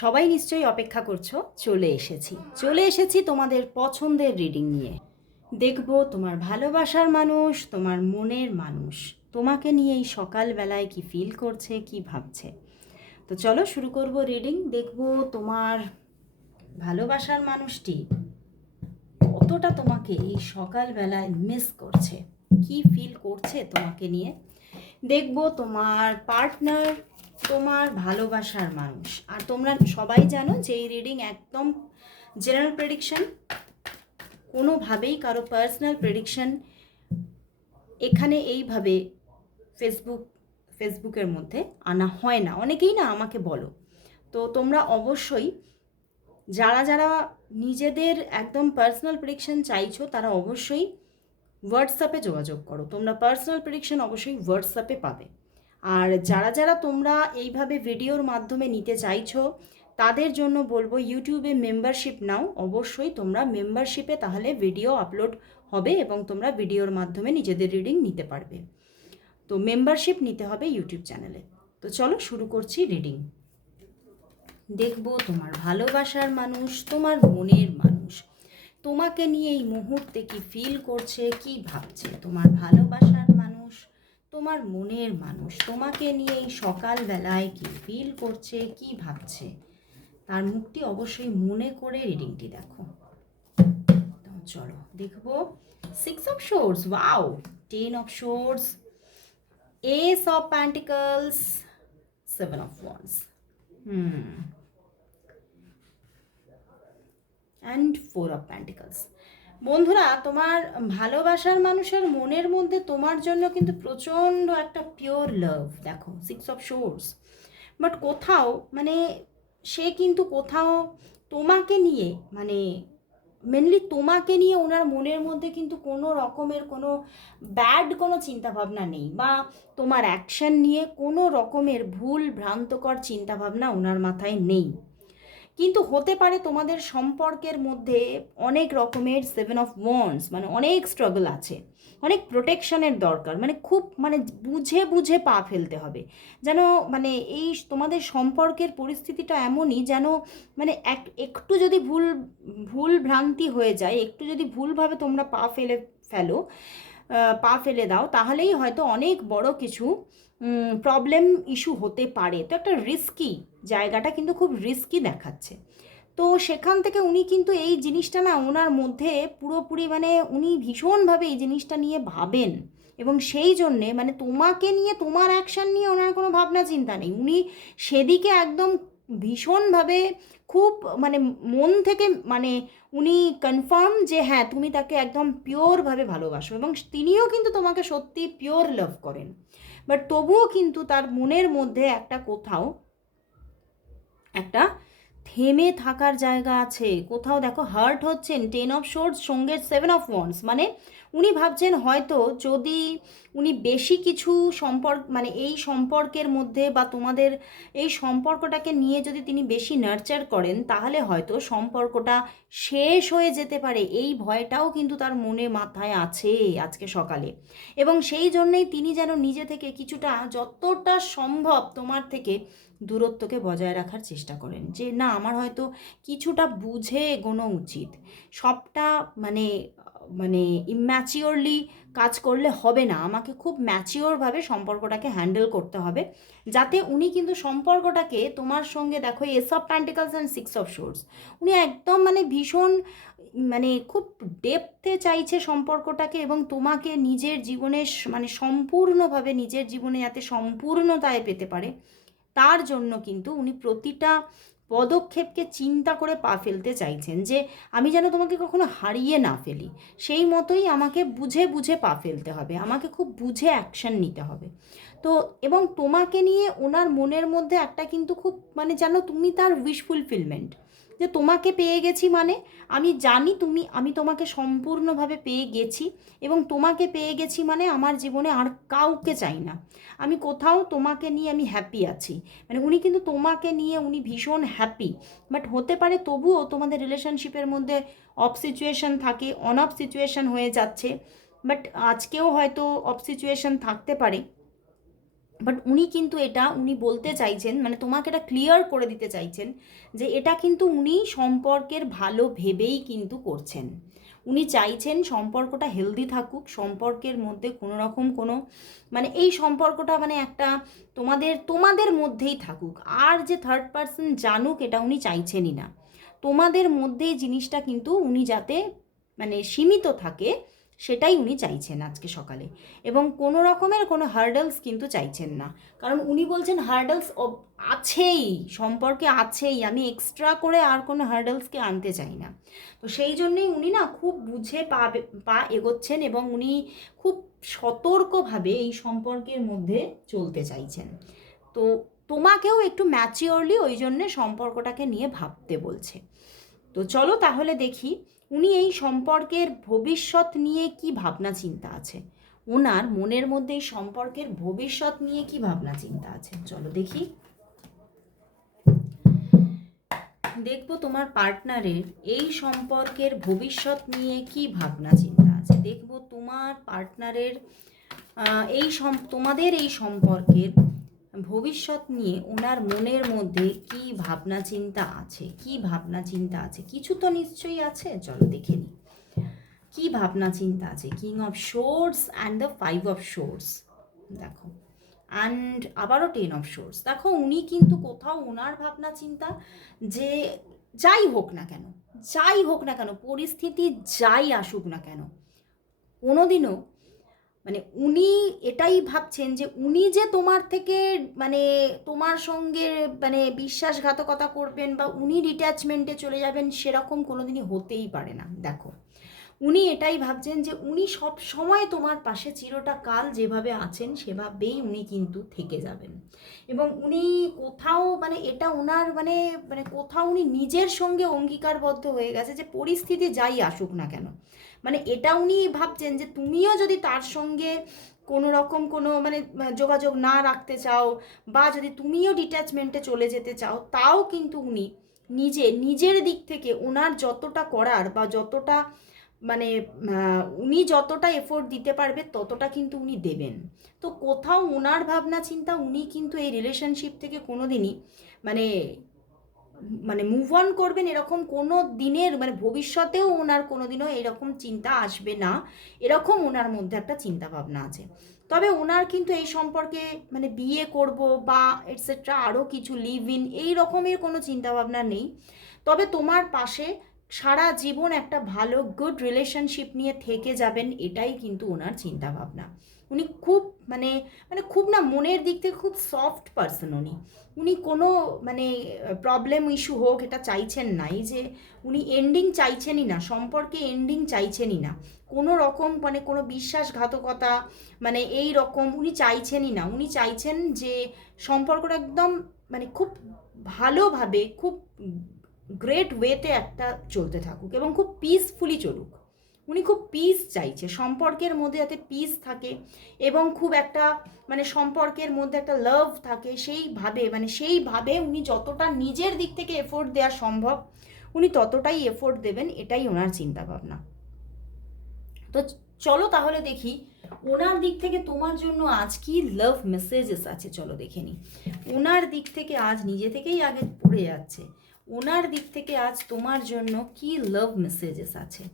সবাই নিশ্চয়ই অপেক্ষা করছো। চলে এসেছি তোমাদের পছন্দের রিডিং নিয়ে। দেখব তোমার ভালোবাসার মানুষ, তোমার মনের মানুষ তোমাকে নিয়ে এই সকালবেলায় কি ফিল করছে, কি ভাবছে। তো চলো শুরু করব রিডিং। দেখব তোমার ভালোবাসার মানুষটি কতটা তোমাকে এই সকালবেলায় মিস করছে, কি ফিল করছে তোমাকে নিয়ে। দেখব তোমার পার্টনার, তোমার ভালোবাসার মানুষ। আর তোমরা সবাই জানো যে এই রিডিং একদম জেনারেল প্রেডিকশন, কোনোভাবেই কারো পার্সোনাল প্রেডিকশন এখানে এইভাবে ফেসবুকের মধ্যে আনা হয় না। অনেকেই না আমাকে বলো, তো তোমরা অবশ্যই যারা যারা নিজেদের একদম পার্সোনাল প্রেডিকশন চাইছো তারা অবশ্যই হোয়াটসঅ্যাপে যোগাযোগ করো। তোমরা পার্সোনাল প্রেডিকশন অবশ্যই হোয়াটসঅ্যাপে পাবে। আর যারা যারা তোমরা এইভাবে ভিডিওর মাধ্যমে নিতে চাইছো তাদের জন্য বলবো ইউটিউবে মেম্বারশিপ নাও। অবশ্যই তোমরা মেম্বারশিপে তাহলে ভিডিও আপলোড হবে এবং তোমরা ভিডিওর মাধ্যমে নিজেদের রিডিং নিতে পারবে। তো মেম্বারশিপ নিতে হবে ইউটিউব চ্যানেলে। তো চলো শুরু করছি রিডিং। দেখবো তোমার ভালোবাসার মানুষ, তোমার মনের মানুষ তোমাকে নিয়ে এই মুহূর্তে কি ফিল করছে, কি ভাবছে। তোমার ভালোবাসার মানুষ, তোমার মনের মানুষ তোমাকে নিয়ে এই সকালবেলায় কি ফিল করছে, কি ভাবছে, তার মুখটি অবশ্যই মনে করে রিডিংটি দেখো। তো চলো দেখবো। 6 of swords, wow, 10 of swords, S of pentacles, 7 of wands, and 4 of pentacles. বন্ধুরা, তোমার ভালোবাসার মানুষের মনের মধ্যে তোমার জন্য কিন্তু প্রচণ্ড একটা পিওর লাভ দেখো, 6 অফ শোর্স। বাট কোথাও মানে সে কিন্তু কোথাও তোমাকে নিয়ে মানে মেনলি তোমাকে নিয়ে ওনার মনের মধ্যে কিন্তু কোনো রকমের কোনো ব্যাড কোনো চিন্তাভাবনা নেই, বা তোমার অ্যাকশন নিয়ে কোনো রকমের ভুল ভ্রান্তকর চিন্তাভাবনা ওনার মাথায় নেই। কিন্তু হতে পারে তোমাদের সম্পর্কের মধ্যে অনেক রকমের 7 অফ ওয়ান্ডস মানে অনেক স্ট্রাগল আছে, অনেক প্রোটেকশনের দরকার, মানে খুব মানে বুঝে বুঝে পা ফেলতে হবে যেন। মানে এই তোমাদের সম্পর্কের পরিস্থিতিটা এমনই যেন মানে একটু যদি ভুল ভ্রান্তি হয়ে যায়, একটু যদি ভুলভাবে তোমরা পা ফেলে দাও তাহলেই হয়তো অনেক বড় কিছু প্রবলেম ইস্যু হতে পারে। তো একটা রিস্কি জায়গাটা কিন্তু খুব রিস্কি দেখাচ্ছে। তো সেখান থেকে উনি কিন্তু এই জিনিসটা না ওনার মধ্যে পুরোপুরি মানে উনি ভীষণভাবে এই জিনিসটা নিয়ে ভাবেন, এবং সেই জন্যে মানে তোমাকে নিয়ে তোমার অ্যাকশান নিয়ে ওনার কোনো ভাবনা চিন্তা নেই। উনি সেদিকে একদম ভীষণভাবে খুব মানে মন থেকে মানে উনি কনফার্ম যে হ্যাঁ তুমি তাকে একদম পিওরভাবে ভালোবাসো, এবং তিনিও কিন্তু তোমাকে সত্যি পিওর লাভ করেন। বাট তবুও কিন্তু তার মনের মধ্যে একটা কোথাও একটা থেমে থাকার জায়গা আছে। কোথাও দেখো হার্ট হচ্ছেন, 10 অফ শোর্টস সঙ্গে 7 অফ ওয়ান্ডস, মানে উনি ভাবছেন হয়তো যদি উনি বেশি কিছু মানে এই সম্পর্কের মধ্যে বা তোমাদের এই সম্পর্কটাকে নিয়ে যদি তিনি বেশি নার্চার করেন তাহলে হয়তো সম্পর্কটা শেষ হয়ে যেতে পারে, এই ভয়টাও কিন্তু তার মনে মাথায় আছে আজকে সকালে। এবং সেই জন্যেই তিনি যেন নিজে থেকে কিছুটা যতটা সম্ভব তোমার থেকে দূরত্বকে বজায় রাখার চেষ্টা করেন, যে না আমার হয়তো কিছুটা বুঝে এগোনো উচিত। সবটা মানে মানে ইম্যাচিওরলি কাজ করলে হবে না, আমাকে খুব ম্যাচিওরভাবে সম্পর্কটাকে হ্যান্ডেল করতে হবে, যাতে উনি কিন্তু সম্পর্কটাকে তোমার সঙ্গে দেখো S of pentacles and 6 of swords, উনি একদম মানে ভীষণ মানে খুব ডেপথে চাইছে সম্পর্কটাকে, এবং তোমাকে নিজের জীবনে মানে সম্পূর্ণভাবে নিজের জীবনে যাতে সম্পূর্ণতায় পেতে পারে তার জন্য কিন্তু উনি প্রতিটা পদক্ষেপকে চিন্তা করে পা ফেলতে চাইছেন, যে আমি যেন তোমাকে কখনো হারিয়ে না ফেলি, সেই মতোই আমাকে বুঝে বুঝে পা ফেলতে হবে, আমাকে খুব বুঝে অ্যাকশন নিতে হবে। তো এবং তোমাকে নিয়ে ওনার মনের মধ্যে একটা কিন্তু খুব মানে যেন তুমি তার উইশ ফুলফিলমেন্ট, যে তোমাকে পেয়ে গেছি মানে আমি জানি আমি তোমাকে সম্পূর্ণভাবে পেয়ে গেছি, এবং তোমাকে পেয়ে গেছি মানে আমার জীবনে আর কাউকে চাই না, আমি কোথাও তোমাকে নিয়ে আমি হ্যাপি আছি। মানে উনি কিন্তু তোমাকে নিয়ে উনি ভীষণ হ্যাপি। বাট হতে পারে তবুও তোমাদের রিলেশনশিপের মধ্যে অফ সিচুয়েশন থাকে, অন অফ সিচুয়েশন হয়ে যাচ্ছে, বাট আজকেও হয়তো অফ সিচুয়েশন থাকতে পারে। বাট উনি কিন্তু এটা উনি বলতে চাইছেন, মানে তোমাকে এটা ক্লিয়ার করে দিতে চাইছেন যে এটা কিন্তু উনি সম্পর্কের ভালো ভেবেই কিন্তু করছেন। উনি চাইছেন সম্পর্কটা হেলদি থাকুক, সম্পর্কের মধ্যে কোনো রকম কোনো মানে এই সম্পর্কটা মানে একটা তোমাদের মধ্যেই থাকুক, আর যে থার্ড পার্সন জানুক এটা উনি চাইছেনই না। তোমাদের মধ্যে জিনিসটা কিন্তু উনি যাতে মানে সীমিত থাকে সেটাই উনি চাইছেন আজকে সকালে। এবং কোনো রকমের কোনো হার্ডলস কিন্তু চাইছেন না, কারণ উনি বলছেন হার্ডলস আছেই, সম্পর্কে আছেই, আমি এক্সট্রা করে আর কোনো হার্ডলসকে আনতে চাই না। তো সেই জন্যেই উনি না খুব বুঝে পা এগোচ্ছেন এবং উনি খুব সতর্কভাবে এই সম্পর্কের মধ্যে চলতে চাইছেন। তো তোমাকেও একটু ম্যাচিওরলি ওই জন্যে সম্পর্কটাকে নিয়ে ভাবতে বলছে। তো চলো তাহলে দেখি উনি এই সম্পর্কের ভবিষ্যৎ নিয়ে কি ভাবনা চিন্তা আছে, ওনার মনের মধ্যে এই সম্পর্কের ভবিষ্যৎ নিয়ে কি ভাবনা চিন্তা আছে। চলো দেখি, দেখবো তোমার পার্টনারের এই সম্পর্কের ভবিষ্যৎ নিয়ে কি ভাবনা চিন্তা আছে। দেখবো তোমার পার্টনারের তোমাদের এই সম্পর্কের ভবিষ্যৎ নিয়ে ওনার মনের মধ্যে কি ভাবনা চিন্তা আছে, কি ভাবনা চিন্তা আছে, কিছু তো নিশ্চয়ই আছে। চলো দেখে নিই কি ভাবনা চিন্তা আছে। King of swords and the 5 of swords, দেখো, অ্যান্ড আবারও 10 অফ শোর্স। দেখো উনি কিন্তু কোথাও ওনার ভাবনা চিন্তা যে যাই হোক না কেন, যাই হোক না কেন, পরিস্থিতি যাই আসুক না কেন, কোনোদিনও মানে উনি এটাই ভাবছেন যে উনি যে তোমার থেকে মানে তোমার সঙ্গে মানে বিশ্বাসঘাতকতা করবেন বা উনি ডিট্যাচমেন্টে চলে যাবেন সেরকম কোনোদিনই হতেই পারে না। দেখো উনি এটাই ভাবছেন যে উনি সব সময় তোমার পাশে চিরটা কাল যেভাবে আছেন সেভাবেই উনি কিন্তু থেকে যাবেন। এবং উনি কোথাও মানে এটা ওনার মানে মানে কোথাও উনি নিজের সঙ্গে অঙ্গীকারবদ্ধ হয়ে গেছে যে পরিস্থিতি যাই আসুক না কেন, মানে এটা উনি ভাবছেন যে তুমিও যদি তার সঙ্গে কোনো রকম কোনো মানে যোগাযোগ না রাখতে চাও বা যদি তুমিও ডিট্যাচমেন্টে চলে যেতে চাও, তাও কিন্তু উনি নিজের দিক থেকে ওনার যতটা করার বা যতটা মানে উনি যতটা এফোর্ট দিতে পারবে ততটা কিন্তু উনি দেবেন। তো কোথাও ওনার ভাবনা চিন্তা উনি কিন্তু এই রিলেশনশিপ থেকে কোনো দিনই মানে মানে মুভ অন করবেন এরকম কোনো দিনের মানে ভবিষ্যতেও ওনার কোনো দিনও এরকম চিন্তা আসবে না, এরকম ওনার মধ্যে একটা চিন্তা ভাবনা আছে। তবে ওনার কিন্তু এই সম্পর্কে মানে বিয়ে করব বা এটসেট্রা আরও কিছু লিভ ইন এই রকমের কোনো চিন্তাভাবনা নেই। তবে তোমার পাশে সারা জীবন একটা ভালো গুড রিলেশনশিপ নিয়ে থেকে যাবেন, এটাই কিন্তু ওনার চিন্তাভাবনা। উনি খুব মানে মানে খুব না মনের দিক থেকে খুব সফট পারসন উনি। উনি কোনো মানে প্রবলেম ইস্যু হোক এটা চাইছেন না, এই যে উনি এন্ডিং চাইছেনই না, সম্পর্কে এন্ডিং চাইছেনই না, কোনো রকম মানে কোনো বিশ্বাসঘাতকতা মানে এই রকম উনি চাইছেনই না। উনি চাইছেন যে সম্পর্কটা একদম মানে খুব ভালোভাবে খুব গ্রেট ওয়েতে একটা চলতে থাকুক এবং খুব পিসফুলি চলুক। উনি খুব পিস চাইছে সম্পর্কের মধ্যে, যাতে পিস থাকে এবং খুব একটা মানে সম্পর্কের মধ্যে একটা লাভ থাকে, সেইভাবে উনি যতটা নিজের দিক থেকে এফোর্ট দেওয়া সম্ভব উনি ততটাই এফোর্ট দেবেন, এটাই ওনার চিন্তাভাবনা। তো চলো তাহলে দেখি ওনার দিক থেকে তোমার জন্য আজ কি লাভ মেসেজেস আছে। চলো দেখে নিই ওনার দিক থেকে আজ, নিজে থেকেই আগে পড়ে যাচ্ছে, ওনার দিক থেকে আজ তোমার জন্য কি লাভ মেসেজেস আছে।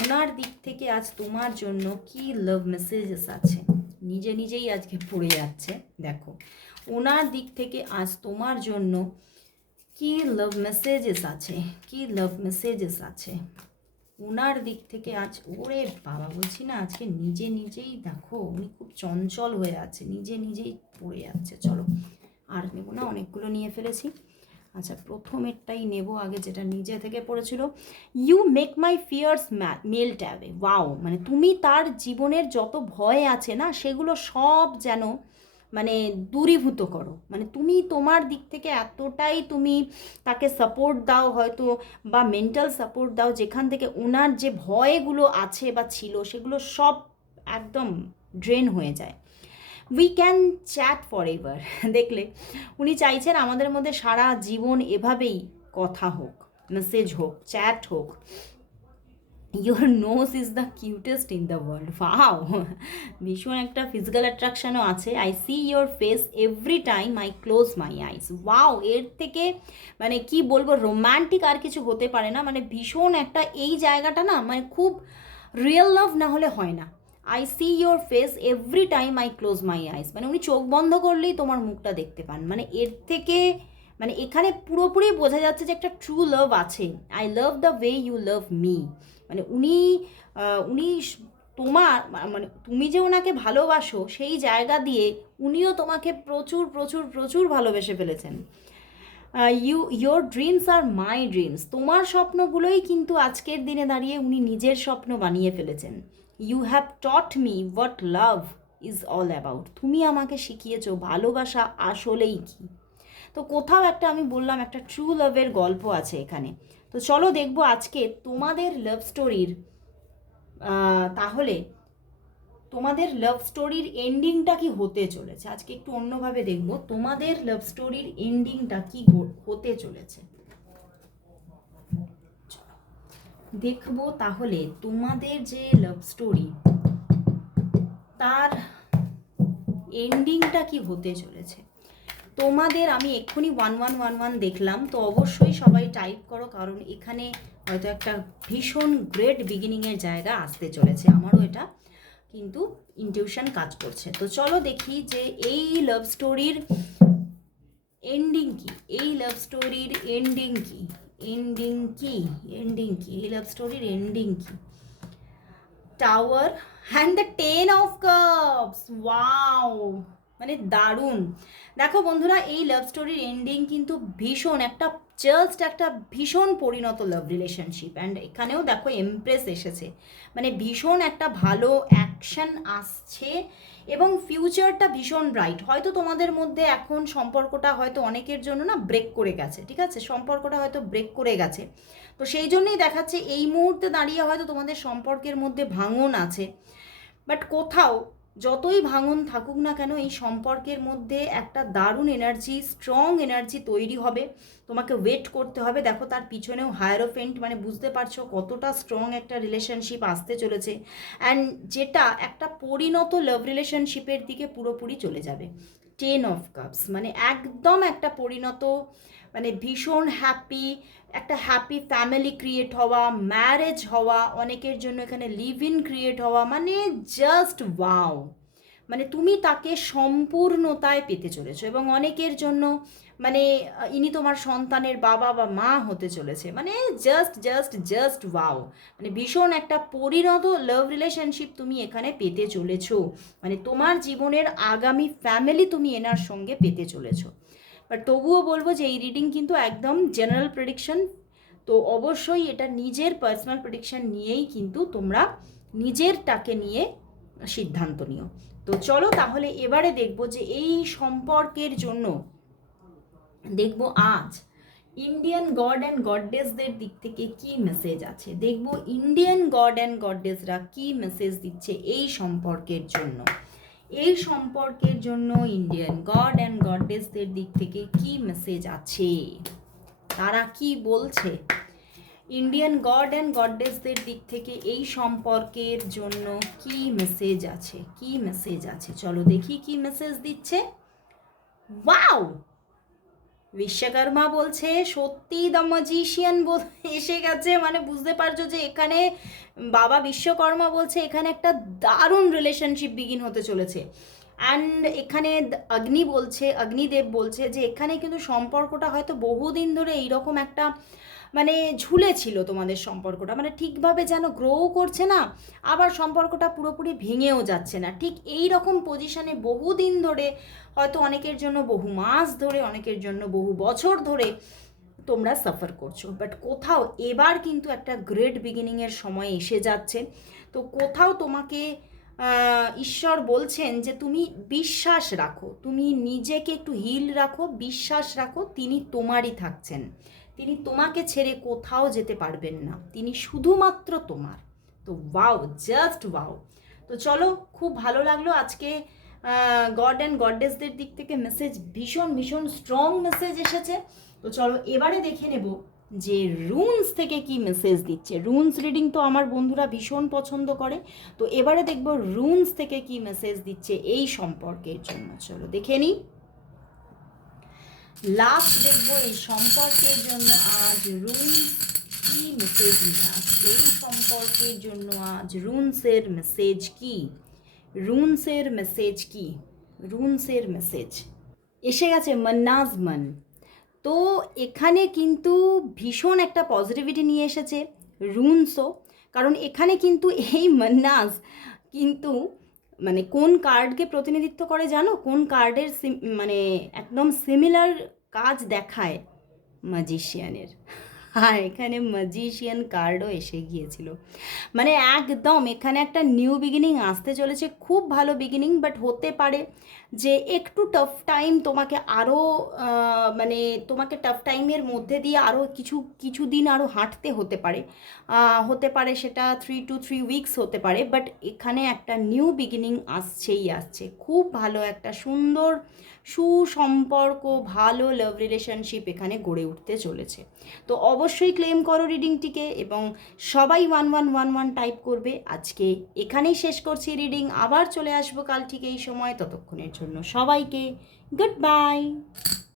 ওনার দিক থেকে আজ তোমার জন্য কি লাভ মেসেজেস আছে, নিজেই আজকে পড়ে যাচ্ছে। দেখো ওনার দিক থেকে আজ তোমার জন্য কি লাভ মেসেজেস আছে, কি লাভ মেসেজেস আছে ওনার দিক থেকে আজ। ওরে বাবা, বলছি না আজকে নিজেই দেখো উনি খুব চঞ্চল হয়ে আছে, নিজেই পড়ে যাচ্ছে। চলো আর নেবো না, অনেকগুলো নিয়ে ফেলেছি। আচ্ছা প্রথমেরটাই নেব আগে, যেটা নিজে থেকে পড়েছিল। You make my fears melt away. Wow, মানে তুমি তার জীবনের যত ভয় আছে না সেগুলো সব যেন মানে দূরীভূত করো। মানে তুমি তোমার দিক থেকে এতটাই তুমি তাকে সাপোর্ট দাও হয়তো, বা মেন্টাল সাপোর্ট দাও যেখান থেকে ওনার যে ভয়গুলো আছে বা ছিল সেগুলো সব একদম ড্রেন হয়ে যায়। We can chat for ever. দেখলে উনি চাইছেন আমাদের মধ্যে সারা জীবন এভাবেই কথা হোক, মেসেজ হোক, চ্যাট হোক, your nose is the cutest in the world. Wow, ভীষণ একটা ফিজিক্যাল অ্যাট্রাকশনও আছে। I see your face every time I close my eyes. Wow, এর থেকে মানে কি বলবো, রোম্যান্টিক আর কিছু হতে পারে না। মানে ভীষণ একটা এই জায়গাটা না মানে খুব রিয়েল লাভ না হলে হয় না। I see your face every time I close my eyes, মানে উনি চোখ বন্ধ করলেই তোমার মুখটা দেখতে পান। মানে এর থেকে মানে এখানে পুরোপুরি বোঝা যাচ্ছে যে একটা ট্রু লাভ আছে। I love the way you love me, মানে উনি উনি তোমার মানে তুমি যে ওনাকে ভালোবাসো সেই জায়গা দিয়ে উনিও তোমাকে প্রচুর প্রচুর প্রচুর ভালোবেসে ফেলেছেন। ইয়োর ড্রিমস আর মাই ড্রিমস, তোমার স্বপ্নগুলোই কিন্তু আজকের দিনে দাঁড়িয়ে উনি নিজের স্বপ্ন বানিয়ে ফেলেছেন। You have taught me what love is all about, তুমি আমাকে শিখিয়েছো ভালোবাসা আসলেই কী। তো কোথাও একটা আমি বললাম একটা ট্রু লাভের গল্প আছে এখানে। তো চলো দেখবো আজকে তোমাদের লাভ স্টোরির, তাহলে তোমাদের লাভ স্টোরির এন্ডিংটা কি হতে চলেছে। আজকে একটু অন্যভাবে দেখবো তোমাদের লাভ স্টোরির এন্ডিংটা কি হতে চলেছে। দেখবো তাহলে তোমাদের যে লাভ স্টোরি তার এন্ডিংটা কি হতে চলেছে। তোমাদের আমি এক্ষুনি 1111 দেখলাম, তো অবশ্যই সবাই টাইপ করো, কারণ এখানে হয়তো একটা ভীষণ গ্রেট বিগিনিংয়ের জায়গা আসতে চলেছে। আমারও এটা কিন্তু ইনটিউশন কাজ করছে। তো চলো দেখি যে এই লাভ স্টোরির এন্ডিং কি, এই লাভ স্টোরির এন্ডিং কি, এন্ডিং কি, এন্ডিং কি, এই লাভ স্টোরির এন্ডিং কি। Tower and the 10 of cups, wow, মানে দারুণ। দেখো বন্ধুরা, এই লাভ স্টোরির এন্ডিং কিন্তু ভীষণ একটা জাস্ট একটা ভীষণ পরিণত লাভ রিলেশনশিপ। অ্যান্ড এখানেও দেখো এমপ্রেস এসেছে, মানে ভীষণ একটা ভালো অ্যাকশন আসছে এবং ফিউচারটা ভীষণ ব্রাইট। হয়তো তোমাদের মধ্যে এখন সম্পর্কটা হয়তো অনেকের জন্য না ব্রেক করে গেছে, ঠিক আছে, সম্পর্কটা হয়তো ব্রেক করে গেছে। তো সেই জন্যই দেখাচ্ছে এই মুহূর্তে দাঁড়িয়ে হয়তো তোমাদের সম্পর্কের মধ্যে ভাঙন আছে, বাট কোথাও যতই ভাঙন থাকুক না কেন এই সম্পর্কের মধ্যে একটা দারুণ এনার্জি, স্ট্রং এনার্জি তৈরি হবে। তোমাকে ওয়েট করতে হবে। দেখো তার পিছনেও হায়ারোফেন্ট, মানে বুঝতে পারছো কতটা স্ট্রং একটা রিলেশনশিপ আসতে চলেছে, অ্যান্ড যেটা একটা পরিণত লাভ রিলেশনশিপের দিকে পুরোপুরি চলে যাবে। 10 অফ কাপস মানে একদম একটা পরিণত, মানে ভীষণ হ্যাপি, একটা হ্যাপি ফ্যামিলি ক্রিয়েট হওয়া, ম্যারেজ হওয়া, অনেকের জন্য এখানে লিভ ইন ক্রিয়েট হওয়া, মানে জাস্ট ওয়াও। মানে তুমি তাকে সম্পূর্ণতায় পেতে চলেছো এবং অনেকের জন্য মানে ইনি তোমার সন্তানের বাবা বা মা হতে চলেছে। মানে জাস্ট জাস্ট জাস্ট ওয়াও, মানে ভীষণ একটা পরিণত লাভ রিলেশনশিপ তুমি এখানে পেতে চলেছো। মানে তোমার জীবনের আগামী ফ্যামিলি তুমি এনার সঙ্গে পেতে চলেছো। বাট তবুও বলবো যে এই রিডিং কিন্তু একদম জেনারেল প্রেডিকশন, তো অবশ্যই এটা নিজের পার্সোনাল প্রেডিকশন নিয়েই কিন্তু তোমরা নিজেরটাকে নিয়ে সিদ্ধান্ত নিও। তো চলো তাহলে এবারে দেখবো যে এই সম্পর্কের জন্য দেখবো আজ ইন্ডিয়ান গড অ্যান্ড গডডেসদের দিক থেকে কি মেসেজ আছে। দেখবো ইন্ডিয়ান গড অ্যান্ড গডডেসরা কি মেসেজ দিচ্ছে এই সম্পর্কের জন্য। এই সম্পর্কের জন্য ইন্ডিয়ান গড অ্যান্ড গডডেসদের দিক থেকে কি মেসেজ আছে, তারা কি বলছে। ইন্ডিয়ান গড অ্যান্ড গডডেসদের দিক থেকে এই সম্পর্কের জন্য কি মেসেজ আছে, কি মেসেজ আছে, চলো দেখি কি মেসেজ দিচ্ছে। ওয়াও, বিশ্বকর্মা বলছে সত্যি দ্য ম্যাজিশিয়ান এসে গেছে। মানে বুঝতে পারছো যে এখানে বাবা বিশ্বকর্মা বলছে এখানে একটা দারুণ রিলেশনশিপ বিগিন হতে চলেছে। অ্যান্ড এখানে অগ্নিদেব বলছে যে এখানে কিন্তু সম্পর্কটা হয়তো বহুদিন ধরে এইরকম একটা মানে ঝুলে ছিল তোমাদের সম্পর্কটা, মানে ঠিকভাবে যেন গ্রোও করছে না, আবার সম্পর্কটা পুরোপুরি ভেঙেও যাচ্ছে না, ঠিক এই রকম পজিশানে বহুদিন ধরে, হয়তো অনেকের জন্য বহু মাস ধরে, অনেকের জন্য বহু বছর ধরে তোমরা সাফার করছো। বাট কোথাও এবার কিন্তু একটা গ্রেট বিগিনিংয়ের সময় এসে যাচ্ছে। তো কোথাও তোমাকে ঈশ্বর বলছেন যে তুমি বিশ্বাস রাখো, তুমি নিজেকে একটু হিল রাখো, বিশ্বাস রাখো, তিনি তোমারই থাকছেন, তিনি তোমাকে ছেড়ে কোথাও যেতে পারবেন না, তিনি শুধুমাত্র তোমার। তো ওয়াও, জাস্ট ওয়াও। তো চলো, খুব ভালো লাগলো আজকে গড অ্যান্ড গডডেসদের দিক থেকে মেসেজ ভীষণ ভীষণ স্ট্রং মেসেজ এসেছে। তো চলো এবারে দেখে নেব যে রুনস থেকে কি মেসেজ দিচ্ছে। রুনস রিডিং তো আমার বন্ধুরা ভীষণ পছন্দ করে, তো এবারে দেখব রুনস থেকে কি মেসেজ দিচ্ছে এই সম্পর্কের জন্য। চলো দেখে নিই। লাস্ট দেখবো এই সম্পর্কের জন্য আজ রুনস কি মেসেজ নিয়ে আসছে, এই সম্পর্কের জন্য আজ রুনসের মেসেজ কি, রুনসের মেসেজ কি, রুনসের মেসেজ এসে গেছে মান্নাজ মান। তো এখানে কিন্তু ভীষণ একটা পজিটিভিটি নিয়ে এসেছে রুনসও, কারণ এখানে কিন্তু এই মান্নাজ কিন্তু মানে কোন কার্ডকে প্রতিনিধিত্ব করে জানো, কোন কার্ডের মানে একদম সিমিলার কাজ দেখায়, ম্যাজিশিয়ানের। আর এখানে ম্যাজিশিয়ান কার্ডও এসে গিয়েছিল, মানে একদম এখানে একটা নিউ বিগিনিং আসতে চলেছে, খুব ভালো বিগিনিং। বাট হতে পারে যে একটু টাফ টাইম তোমাকে আরও মানে তোমাকে টাফ টাইমের মধ্যে দিয়ে আরও কিছু দিন আরও হাঁটতে হতে পারে সেটা 3 to 3 উইকস হতে পারে। বাট এখানে একটা নিউ বিগিনিং আসছে, খুব ভালো একটা সুন্দর সুসম্পর্ক, ভালো লাভ রিলেশনশিপ এখানে গড়ে উঠতে চলেছে। তো অবশ্যই ক্লেম করো রিডিংটিকে, এবং সবাই 1111 টাইপ করবে। আজকে এখানেই শেষ করছি রিডিং, আবার চলে আসবো কাল ঠিক এই সময়। ততক্ষণের জন্য সবাইকে গুড বাই।